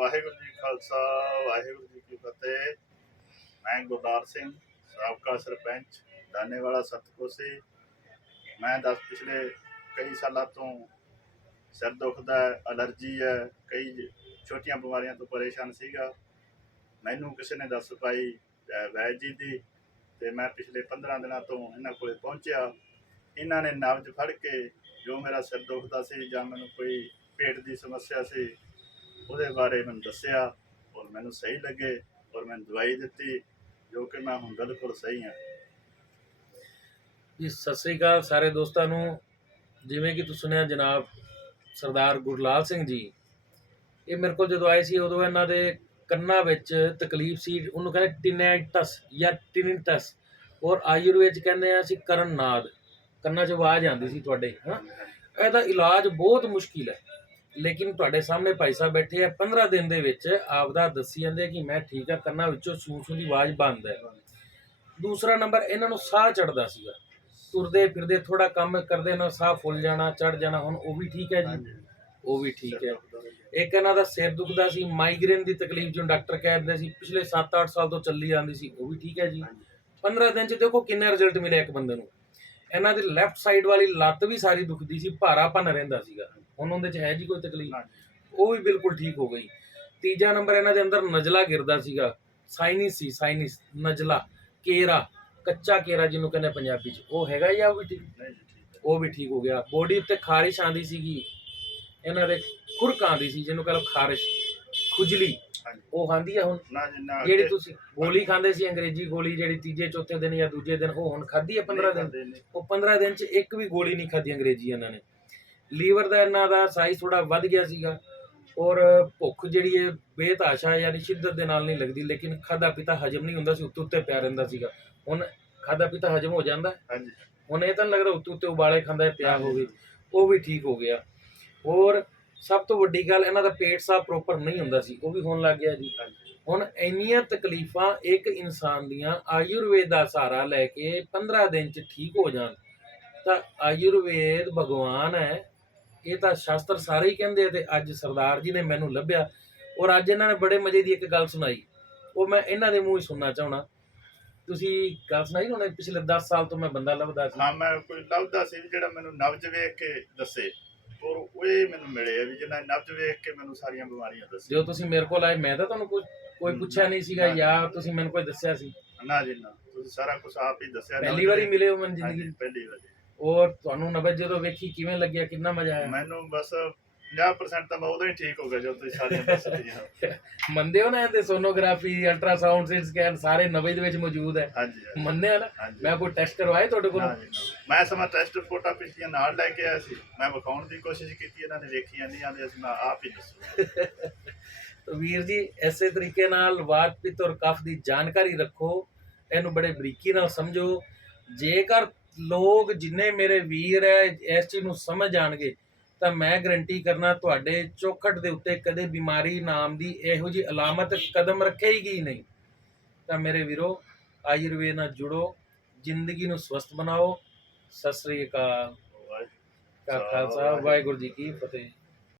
ਵਾਹਿਗੁਰੂ ਜੀ ਖਾਲਸਾ ਵਾਹਿਗੁਰੂ ਜੀ ਕੀ ਫਤਿਹ। मैं गुरदार सिंह साबका सरपंच दानेवाला सतकोसी। मैं पिछले कई सालों तो सिर दुखदा है, एलर्जी है, कई छोटिया बीमारियों तो परेशान सीगा। मैनू किसी ने दस पाई वैद जी की, तो मैं पिछले 15 दिनों तो इन्होंने को पहुँचा। इन्होंने नब्ज फड़ के जो मेरा सिर दुखता सी जां मैनू कोई पेट की समस्या सी ਉਹਦੇ ਬਾਰੇ ਮੈਨੂੰ ਦੱਸਿਆ ਔਰ ਮੈਨੂੰ ਸਹੀ ਲੱਗੇ ਔਰ ਮੈਨੂੰ ਦਵਾਈ ਦਿੱਤੀ ਜੋ ਕਿ ਮੈਂ ਹੁਣ ਬਿਲਕੁਲ ਸਹੀ ਹਾਂ ਜੀ। ਸਤਿ ਸ੍ਰੀ ਅਕਾਲ ਸਾਰੇ ਦੋਸਤਾਂ ਨੂੰ। ਜਿਵੇਂ ਕਿ ਤੁਸੀਂ ਸੁਣਿਆ ਜਨਾਬ ਸਰਦਾਰ ਗੁਰਲਾਲ ਸਿੰਘ ਜੀ, ਇਹ ਮੇਰੇ ਕੋਲ ਜਦੋਂ ਆਏ ਸੀ ਉਦੋਂ ਇਹਨਾਂ ਦੇ ਕੰਨਾਂ ਵਿੱਚ ਤਕਲੀਫ ਸੀ, ਉਹਨੂੰ ਕਹਿੰਦੇ ਟਿਨੈਟਸ ਜਾਂ ਟਿਨਿਟਸ, ਔਰ ਆਯੁਰਵੇਦ 'ਚ ਕਹਿੰਦੇ ਆ ਅਸੀਂ ਕਰਨਨਾਦ, ਕੰਨਾਂ 'ਚ ਆਵਾਜ਼ ਆਉਂਦੀ ਸੀ ਤੁਹਾਡੇ। ਇਹਦਾ ਇਲਾਜ ਬਹੁਤ ਮੁਸ਼ਕਿਲ ਹੈ, ਲੇਕਿਨ ਤੁਹਾਡੇ ਸਾਹਮਣੇ ਭਾਈ ਸਾਹਿਬ ਬੈਠੇ ਆ, 15 ਦਿਨ ਦੇ ਵਿੱਚ ਆਪਦਾ ਦੱਸੀ ਜਾਂਦੇ ਕਿ ਮੈਂ ਠੀਕ ਆ, ਕੰਨਾਂ ਵਿੱਚੋਂ ਸੂ ਸੂ ਦੀ ਆਵਾਜ਼ ਬੰਦ ਹੈ। ਦੂਸਰਾ ਨੰਬਰ, ਇਹਨਾਂ ਨੂੰ ਸਾਹ ਚੜਦਾ ਸੀਗਾ, ਤੁਰਦੇ ਫਿਰਦੇ ਥੋੜਾ ਕੰਮ ਕਰਦੇ ਨਾਲ ਸਾਹ ਫੁੱਲ ਜਾਣਾ, ਚੜ ਜਾਣਾ, ਹੁਣ ਉਹ ਵੀ ਠੀਕ ਹੈ ਜੀ, ਉਹ ਵੀ ਠੀਕ ਹੈ। ਇੱਕ ਇਹਨਾਂ ਦਾ ਸਿਰ ਦੁਖਦਾ ਸੀ, ਮਾਈਗ੍ਰੇਨ ਦੀ ਤਕਲੀਫ ਜੋ ਡਾਕਟਰ ਕਹਿੰਦੇ ਸੀ ਪਿਛਲੇ 7-8 ਸਾਲ ਤੋਂ ਚੱਲੀ ਆਉਂਦੀ ਸੀ, ਉਹ ਵੀ ਠੀਕ ਹੈ ਜੀ। 15 ਦਿਨ 'ਚ ਦੇਖੋ ਕਿੰਨਾ ਰਿਜ਼ਲਟ ਮਿਲਿਆ ਇੱਕ ਬੰਦੇ ਨੂੰ। ਇਹਨਾਂ ਦੀ ਲੈਫਟ ਸਾਈਡ ਵਾਲੀ ਲੱਤ ਵੀ ਸਾਰੀ ਦੁਖਦੀ ਸੀ, ਭਾਰਾਪਨ ਰਹਿੰਦਾ ਸੀਗਾ, ਹੁਣ ਉਹਦੇ 'ਚ ਹੈ ਜੀ ਕੋਈ ਤਕਲੀਫ, ਉਹ ਵੀ ਬਿਲਕੁਲ ਠੀਕ ਹੋ ਗਈ। ਤੀਜਾ ਨੰਬਰ, ਇਹਨਾਂ ਦੇ ਅੰਦਰ ਨਜ਼ਲਾ ਗਿਰਦਾ ਸੀਗਾ, ਸਾਈਨਿਸ ਸੀ, ਸਾਈਨਿਸ ਨਜ਼ਲਾ, ਕੇਰਾ, ਕੱਚਾ ਕੇਰਾ ਜਿਹਨੂੰ ਕਹਿੰਦੇ ਪੰਜਾਬੀ 'ਚ, ਉਹ ਹੈਗਾ ਜਾਂ ਉਹ ਵੀ ਠੀਕ, ਉਹ ਵੀ ਠੀਕ ਹੋ ਗਿਆ। ਬੋਡੀ ਉੱਤੇ ਖਾਰਿਸ਼ ਆਉਂਦੀ ਸੀਗੀ, ਇਹਨਾਂ ਦੇ ਖੁਰਕ ਆਉਂਦੀ ਸੀ ਜਿਹਨੂੰ ਕਹਿੰਦੇ ਖਾਰਿਸ਼, ਖੁਜਲੀ, ਉਹ ਆਉਂਦੀ ਆ ਹੁਣ। ਜਿਹੜੀ ਤੁਸੀਂ ਗੋਲੀ ਖਾਂਦੇ ਸੀ ਅੰਗਰੇਜ਼ੀ ਗੋਲੀ, ਜਿਹੜੀ ਤੀਜੇ ਚੌਥੇ ਦਿਨ ਜਾਂ ਦੂਜੇ ਦਿਨ, ਉਹ ਹੁਣ ਖਾਧੀ ਹੈ 15 ਦਿਨ, ਉਹ 15 ਦਿਨ 'ਚ ਇੱਕ ਵੀ ਗੋਲੀ ਨਹੀਂ ਖਾਧੀ ਅੰਗਰੇਜ਼ੀ ਇਹਨਾਂ ਨੇ। ਲੀਵਰ ਦਾ ਇਹਨਾਂ ਦਾ ਸਾਈਜ਼ ਥੋੜਾ ਵੱਧ ਗਿਆ ਸੀਗਾ, ਔਰ ਭੁੱਖ ਜਿਹੜੀ ਹੈ ਬੇਤਹਾਸ਼ਾ ਯਾਨੀ ਸ਼ਿੱਦਤ ਦੇ ਨਾਲ ਨਹੀਂ ਲੱਗਦੀ, ਲੇਕਿਨ ਖਾਧਾ ਪੀਤਾ ਹਜਮ ਨਹੀਂ ਹੁੰਦਾ ਸੀ, ਉੱਤੇ ਪਿਆ ਰਹਿੰਦਾ ਸੀਗਾ। ਹੁਣ ਖਾਧਾ ਪੀਤਾ ਹਜਮ ਹੋ ਜਾਂਦਾ, ਹੁਣ ਇਹ ਤਾਂ ਨਹੀਂ ਲੱਗਦਾ ਉੱਤੇ ਉਬਾਲੇ ਖਾਂਦਾ ਪਿਆ ਹੋਵੇ, ਉਹ ਵੀ ਠੀਕ ਹੋ ਗਿਆ। ਔਰ ਸਭ ਤੋਂ ਵੱਡੀ ਗੱਲ, ਇਹਨਾਂ ਦਾ ਪੇਟ ਸਾਫ਼ ਪ੍ਰੋਪਰ ਨਹੀਂ ਹੁੰਦਾ ਸੀ, ਉਹ ਵੀ ਹੋਣ ਲੱਗ ਗਿਆ ਜੀ। ਹੁਣ ਇੰਨੀਆਂ ਤਕਲੀਫਾਂ ਇੱਕ ਇਨਸਾਨ ਦੀਆਂ ਆਯੁਰਵੇਦ ਦਾ ਸਹਾਰਾ ਲੈ ਕੇ 15 ਦਿਨ 'ਚ ਠੀਕ ਹੋ ਜਾਣ, ਤਾਂ ਆਯੁਰਵੇਦ ਭਗਵਾਨ ਹੈ, ਇਹ ਤਾਂ ਸ਼ਾਸਤਰ ਸਾਰੇ ਹੀ ਕਹਿੰਦੇ ਆ। ਤੇ ਅੱਜ ਸਰਦਾਰ ਜੀ ਨੇ ਮੈਨੂੰ ਲੱਭਿਆ, ਔਰ ਅੱਜ ਇਹਨਾਂ ਨੇ ਬੜੇ ਮਜ਼ੇ ਦੀ ਇੱਕ ਗੱਲ ਸੁਣਾਈ, ਉਹ ਮੈਂ ਇਹਨਾਂ ਦੇ ਮੂੰਹ ਹੀ ਸੁਣਨਾ ਚਾਹਣਾ। ਤੁਸੀਂ ਗੱਲ ਸੁਣਾਈ ਨਾ, ਪਿਛਲੇ 10 ਸਾਲ ਤੋਂ ਮੈਂ ਬੰਦਾ ਲੱਭਦਾ ਸੀ। ਹਾਂ, ਮੈਂ ਕੋਈ ਲੱਭਦਾ ਸੀ ਜਿਹੜਾ ਮੈਨੂੰ ਨਬਜ ਵੇਖ ਕੇ ਦੱਸੇ, ਔਰ ਉਹ ਮੈਨੂੰ ਮਿਲੇ ਆ ਵੀ ਜਿਹਨਾਂ ਨਬਜ ਵੇਖ ਕੇ ਮੈਨੂੰ ਸਾਰੀਆਂ ਬਿਮਾਰੀਆਂ ਦੱਸੇ। ਜਦੋਂ ਤੁਸੀਂ ਮੇਰੇ ਕੋਲ ਆਏ, ਮੈਂ ਤਾਂ ਤੁਹਾਨੂੰ ਕੋਈ ਪੁੱਛਿਆ ਨਹੀਂ ਸੀਗਾ ਜਾਂ ਤੁਸੀਂ ਮੈਨੂੰ ਕੋਈ ਦੱਸਿਆ ਸੀ? ਨਾ ਜੀ ਨਾ, ਤੁਸੀਂ ਸਾਰਾ ਕੁਝ ਆਪ ਹੀ ਦੱਸਿਆ। ਪਹਿਲੀ ਵਾਰੀ ਮਿਲੇ ਹੋ ਮੈਨੂੰ ਜ਼ਿੰਦਗੀ? ਪਹਿਲੀ ਵਾਰੀ। ਔਰ ਤੁਹਾਨੂੰ ਨਬਜ ਜਦੋਂ ਵੇਖੀ ਕਿਵੇਂ ਲੱਗਿਆ, ਕਿੰਨਾ ਮਜ਼ਾ ਆਇਆ? ਮੈਨੂੰ ਬਸ 50% ਤਾਂ ਮੈਂ ਉਦੋਂ ਹੀ ਠੀਕ ਹੋ ਗਿਆ ਜਦੋਂ ਤੁਸੀਂ ਸਾਰੀਆਂ ਦੱਸੀਆਂ। ਮੰਨਦੇ ਹੋ ਨਾ, ਇਹਦੇ ਸੋਨੋਗ੍ਰਾਫੀ, ਅਲਟਰਾਸਾਊਂਡ, ਸੀਟੀ ਸਕੈਨ ਸਾਰੇ ਨਬਜ ਦੇ ਵਿੱਚ ਮੌਜੂਦ ਹੈ? ਹਾਂਜੀ ਮੰਨਿਆ ਨਾ। ਮੈਂ ਕੋਈ ਟੈਸਟ ਕਰਵਾਏ ਤੁਹਾਡੇ ਕੋਲ? ਮੈਂ ਸਮਾਂ ਟੈਸਟ ਰਿਪੋਰਟਾਂ ਪਿਛਲੀਆਂ ਨਾਲ ਲੈ ਕੇ ਆਇਆ ਸੀ, ਮੈਂ ਵਿਖਾਉਣ ਦੀ ਕੋਸ਼ਿਸ਼ ਕੀਤੀ, ਇਹਨਾਂ ਨੇ ਵੇਖੀਆਂ ਨਹੀਂ ਆਉਂਦੇ, ਅਸੀਂ ਮੈਂ ਆਪ ਹੀ ਦੱਸੂ। ਵੀਰ ਜੀ, ਇਸੇ ਤਰੀਕੇ ਨਾਲ ਵਾਤ ਪਿੱਤ ਔਰ ਕਫ ਦੀ ਜਾਣਕਾਰੀ ਰੱਖੋ, ਇਹਨੂੰ ਬੜੇ ਬਰੀਕੀ ਨਾਲ ਸਮਝੋ। ਜੇਕਰ ਲੋਕ ਜਿੰਨੇ ਮੇਰੇ ਵੀਰ ਹੈ ਇਸ ਚੀਜ਼ ਨੂੰ ਸਮਝ ਜਾਣਗੇ, ਤਾਂ ਮੈਂ ਗਰੰਟੀ ਕਰਨਾ ਤੁਹਾਡੇ ਚੌਖਟ ਦੇ ਉੱਤੇ ਕਦੇ ਬਿਮਾਰੀ ਨਾਮ ਦੀ ਇਹੋ ਜਿਹੀ ਅਲਾਮਤ ਕਦਮ ਰੱਖੇਗੀ ਨਹੀਂ। ਤਾਂ ਮੇਰੇ ਵੀਰੋ, ਆਯੁਰਵੇਦ ਨਾਲ ਜੁੜੋ, ਜ਼ਿੰਦਗੀ ਨੂੰ ਸਵਸਥ ਬਣਾਓ। ਸਤਿ ਸ੍ਰੀ ਅਕਾਲ। ਖਾਲਸਾ, ਵਾਹਿਗੁਰੂ ਜੀ ਕੀ ਫਤਿਹ।